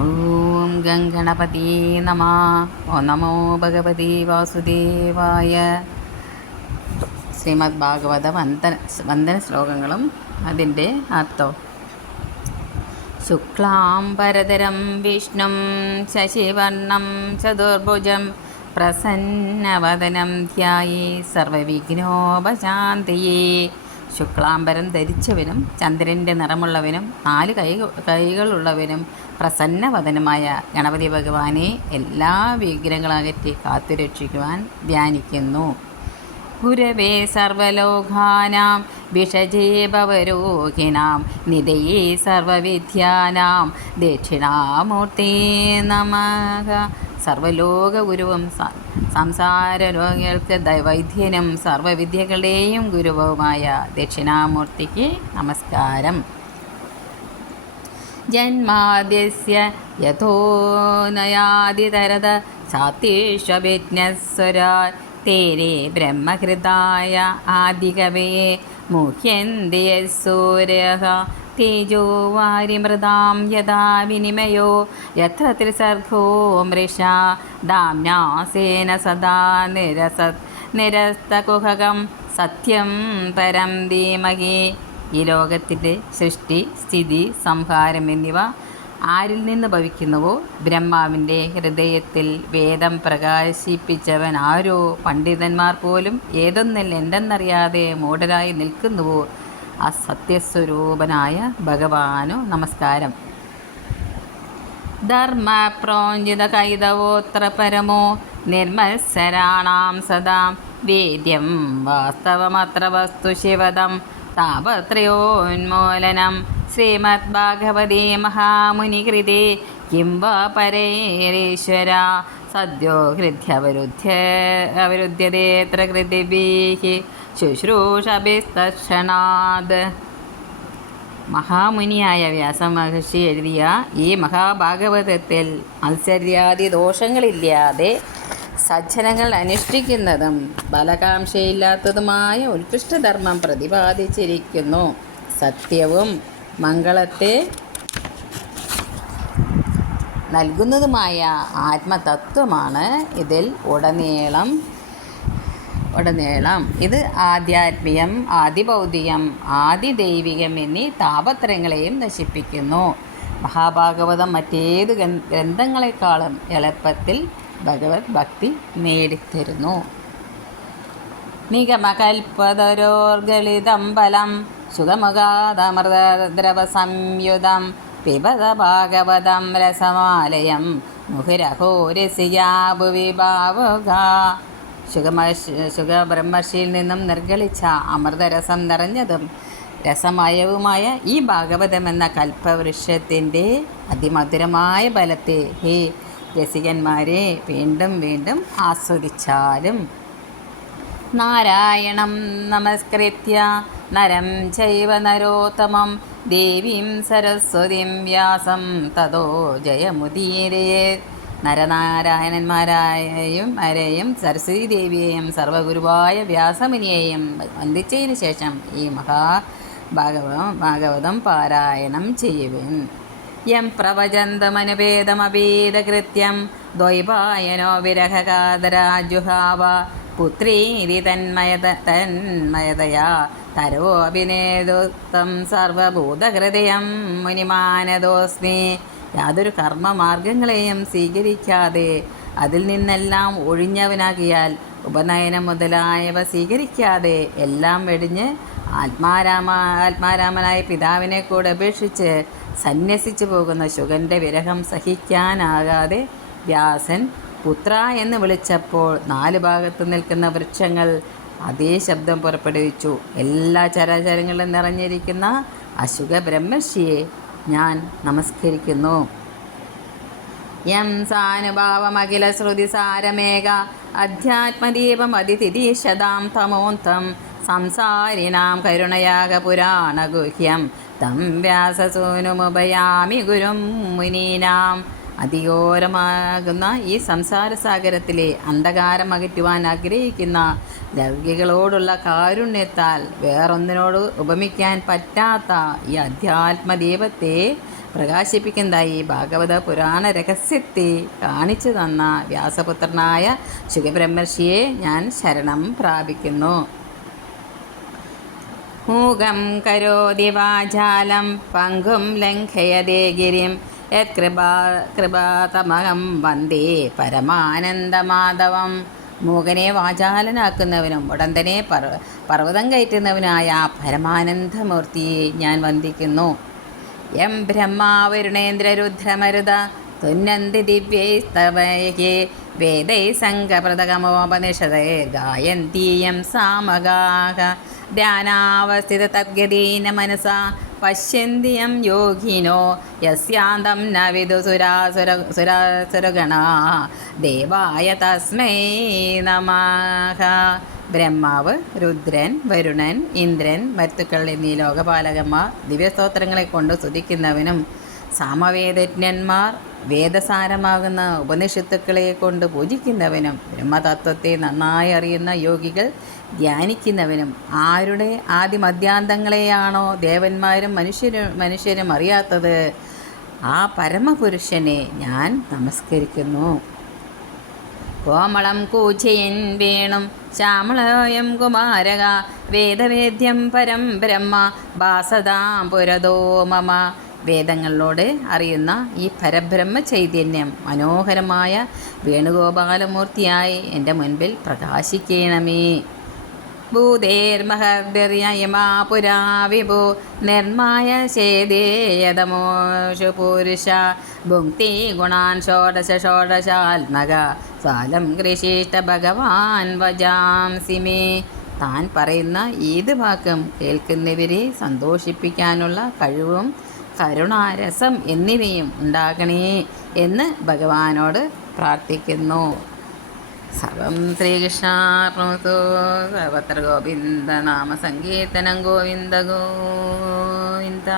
ഓം ഗംഗണപതി നമ ഓ നമോ ഭഗവതി വാസുദേവായ ശ്രീമദ് ഭാഗവത വന്ദന വന്ദന ശ്ലോകങ്ങളും അതിന്റെ അർത്ഥവും ശുക്ലാംബരധരം വിഷ്ണും ശശിവർണം ചതുർഭുജം പ്രസന്നവദനം ധ്യായേ സർവവിഘ്നോപശാന്തിയെ ശുക്ലാംബരം ധരിച്ചവനും ചന്ദ്രന്റെ നിറമുള്ളവനും നാല് കൈ കൈകളുള്ളവനും പ്രസന്നവതനുമായ ഗണപതി ഭഗവാനെ എല്ലാ വിഗ്രഹങ്ങളകറ്റി കാത്തുരക്ഷിക്കുവാൻ ധ്യാനിക്കുന്നു. ഗുരവേ സർവലോകാനാം വിഷജേ ഭവരോഹിണാം നിധയേ സർവവിദ്യാനാം ദക്ഷിണാമൂർത്തേ നമഃ. സർവലോക ഗുരുവും സംസാര രോഗികൾക്ക് ദൈവൈദ്യനും വൈദ്യനും സർവവിദ്യകളുടെയും ഗുരുവുമായ ദക്ഷിണാമൂർത്തിക്ക് നമസ്കാരം. ജന്മാദ്യസ്യ യഥോനയാദിതരത സാത്യേഷ്വവിഘ്നസ്വരാ തേരെ ബ്രഹ്മഹൃതായ ആദികവയെ മുഹ്യന്തി സൂര്യഃ തേജോ വാരിമൃതാം യഥാ വിനിമയോ? യത്ര ത്രിസർഗോ മൃഷ ദാംനാസേന സദാ നിരസ നിരസ്തകുഹകം. സത്യം പരം ധീമഹി. ഈ ലോകത്തിന്റെ സൃഷ്ടി സ്ഥിതി സംഹാരം എന്നിവ ആരിൽ നിന്ന് ഭവിക്കുന്നുവോ? ബ്രഹ്മാവിന്റെ ഹൃദയത്തിൽ വേദം പ്രകാശിപ്പിച്ചവൻ ആരോ? പണ്ഡിതന്മാർ പോലും ഏതൊന്നിൽ എന്തെന്നറിയാതെ മൂഢരായി നിൽക്കുന്നുവോ? ആ സത്യസ്വരൂപനായ ഭഗവാനു നമസ്കാരം. ധർമ്മ പ്രോഞ്ചിത കൈതവോത്ര പരമോ നിർമ്മത്സരാണാം സദാ. വേദ്യം വാസ്തവമത്ര വസ്തു ശിവദം താപത്രയോന്മൂലനം. ശ്രീമദ് ഭാഗവതേ മഹാമുനികൃതേ കിം വാ പരേരീശ്വര. സദ്യോ ഹൃദ്യവരുദ്ധ്യ അവരുദ്ധ്യതേത്ര കൃതിഭിः ശുശ്രൂഷഭിസ്തക്ഷണാത്. മഹാമുനിയായ വ്യാസമഹർഷി എഴുതിയ ഈ മഹാഭാഗവതത്തിൽ മത്സര്യാദി ദോഷങ്ങളില്ലാതെ സജ്ജനങ്ങൾ അനുഷ്ഠിക്കുന്നതും ബലകാംക്ഷയില്ലാത്തതുമായ ഉത്കൃഷ്ടധർമ്മം പ്രതിപാദിച്ചിരിക്കുന്നു. സത്യവും മംഗളത്തെ നൽകുന്നതുമായ ആത്മതത്വമാണ് ഇതിൽ ഉടനീളം ഉടനീളം. ഇത് ആധ്യാത്മികം ആദിഭൗതികം ആദിദൈവികം എന്നീ താപത്രങ്ങളെയും നശിപ്പിക്കുന്നു. മഹാഭാഗവതം മറ്റേത് ഗ്രന്ഥ- ഗ്രന്ഥങ്ങളെക്കാളും എളുപ്പത്തിൽ ഭഗവത് ഭക്തി നേടിത്തരുന്നു. നിഗമകൽപ്പതരോർഗളിതം ബലം സുഖമുഖാതമൃതദ്രവ സംയുതം പിബത ഭാഗവതം രസമാലയം മുഹുരഹോ രസിയാഭുവി ഭാവുക. സുഖമഹർഷി സുഖബ്രഹ്മർഷിയിൽ നിന്നും നിർഗളിച്ച അമൃതരസം നിറഞ്ഞതും രസമയവുമായ ഈ ഭാഗവതം എന്ന കൽപ്പവൃക്ഷത്തിന്റെ അതിമധുരമായ ബലത്തെ ഹേ രസികന്മാരെ വീണ്ടും വീണ്ടും ആസ്വദിച്ചാലും. നാരായണം നമസ്കൃത്യ. നരം ജൈവ നരോത്തമം. ദേവീം സരസ്വതീം വ്യാസം. തതോ ജയമുദീരയേ. നരനാരായണന്മാരായും അരെയും സരസ്വതി ദേവിയെയും സർവഗുരുവായ വ്യാസമുനിയെയും വന്ദിച്ചതിന് ശേഷം ഈ മഹാഭാഗവതം ഭാഗവതം പാരായണം ചെയ്യുവിൻ. യം പ്രവചന്തമനുഭേദമഭേദകൃത്യം ദ്വൈപായനോ വിരഹകാതരാജുഹാവ. പുത്രീതി തന്മയത തന്മയതയാ. തരോഭിനേതുത്തം സർവഭൂതഹൃദയം മുനിമാനദോസ്മി യാതൊരു കർമ്മമാർഗങ്ങളെയും സ്വീകരിക്കാതെ അതിൽ നിന്നെല്ലാം ഒഴിഞ്ഞവനാകിയാൽ ഉപനയനം മുതലായവ സ്വീകരിക്കാതെ എല്ലാം വെടിഞ്ഞ് ആത്മാരാമ ആത്മാരാമനായ പിതാവിനെ കൂടെ അപേക്ഷിച്ച് സന്യസിച്ചു പോകുന്ന ശുഗന്റെ വിരഹം സഹിക്കാനാകാതെ വ്യാസൻ പുത്ര എന്ന് വിളിച്ചപ്പോൾ നാല് ഭാഗത്ത് നിൽക്കുന്ന വൃക്ഷങ്ങൾ അതേ ശബ്ദം പുറപ്പെടുവിച്ചു. എല്ലാ ചരാചരങ്ങളിലും നിറഞ്ഞിരിക്കുന്ന അശുഖ ബ്രഹ്മർഷിയെ ഞാൻ നമസ്കരിക്കുന്നു. യം ശ്രുതി സാരമേക അധ്യാത്മദീപം അതിഥിതീശതാം തമോന്തം സംസാരിനാം കരുണയാക പുരാണഗുഹ്യം. തം വ്യാസസൂനുമുപയാമി ഗുരും മുനീനാം. അതിഘോരമാകുന്ന ഈ സംസാരസാഗരത്തിലെ അന്ധകാരം അകറ്റുവാൻ ആഗ്രഹിക്കുന്ന ലൗകികളോടുള്ള കാരുണ്യത്താൽ വേറൊന്നിനോട് ഉപമിക്കാൻ പറ്റാത്ത ഈ അധ്യാത്മദീപത്തെ പ്രകാശിപ്പിക്കുന്നതായി ഭാഗവത പുരാണ രഹസ്യത്തെ കാണിച്ചു തന്ന വ്യാസപുത്രനായ ശുഖബ്രഹ്മർഷിയെ ഞാൻ ശരണം പ്രാപിക്കുന്നു. മൂകം കരോതി വാചാലം പങ്കും ലംഘയതേ ഗിരിം. യത്കൃപാ കൃപാതമഹം വന്ദേ പരമാനന്ദമാധവം. മൂകനെ വാചാലനാക്കുന്നവനും ഉടൻ തന്നെ പർവ പർവതം കയറ്റുന്നവനായ പരമാനന്ദമൂർത്തിയെ ഞാൻ വന്ദിക്കുന്നു. എം ബ്രഹ്മാവരുണേന്ദ്രരുദ്രമരുത തുന്നന്തി ദിവ്യൈസ്തവയേ വേദൈ സംഘപ്രദകമോപനിഷതേ ഗായന്തീയം സാമഗാഹ ധ്യാനാവസ്ഥിത തദ്ഗതീന മനസാ പശ്യന്തി യം യോഗിനോ യസ്യാന്തം ന വിദു സുരാസുര സുരാസുരഗണ ദേവായ തസ്മൈ നമഹ ബ്രഹ്മാവ് രുദ്രൻ വരുണൻ ഇന്ദ്രൻ മരുത്തുക്കൾ എന്നീ ലോകപാലകന്മാർ ദിവ്യസ്തോത്രങ്ങളെ കൊണ്ട് സ്തുതിക്കുന്നവനും സാമവേദജ്ഞന്മാർ വേദസാരമാകുന്ന ഉപനിഷത്തുക്കളെ കൊണ്ട് പൂജിക്കുന്നവനും ബ്രഹ്മതത്വത്തെ നന്നായി അറിയുന്ന യോഗികൾ ധ്യാനിക്കുന്നവനും ആരുടെ ആദിമധ്യാന്തങ്ങളെയാണോ ദേവന്മാരും മനുഷ്യരും മനുഷ്യരും അറിയാത്തത്? ആ പരമപുരുഷനെ ഞാൻ നമസ്കരിക്കുന്നു. കോമളം കൂച്ചയൻ വേണും ശ്യാമളയം കുമാരക വേദവേദ്യം പരം ബ്രഹ്മ ഭാസതാം പുരതോ മമ. വേദങ്ങളിലോട് അറിയുന്ന ഈ പരബ്രഹ്മ ചൈതന്യം മനോഹരമായ വേണുഗോപാലമൂർത്തിയായി എന്റെ മുൻപിൽ പ്രകാശിക്കണമേ. ഭൂതേർമഹർദ്യമാ പുരാ വിഭു നിർമായ ചേതേയതമോഷു പുരുഷ ഭുക്തി ഗുണാൻ ഷോഡശ ഷോഡശാത്മക സാലം കൃഷിഷ്ട ഭഗവാൻ വജാംസി മേ താൻ പറയുന്ന ഏത് വാക്കും കേൾക്കുന്നവരെ സന്തോഷിപ്പിക്കാനുള്ള കഴിവും കരുണാരസം എന്നിവയും ഉണ്ടാകണേ എന്ന് ഭഗവാനോട് പ്രാർത്ഥിക്കുന്നു. സർവം ശ്രീകൃഷ്ണാർപ്പണമസ്തു. സർവത്ര ഗോവിന്ദ നാമ സങ്കീർത്തനം ഗോവിന്ദ ഗോവിന്ദ.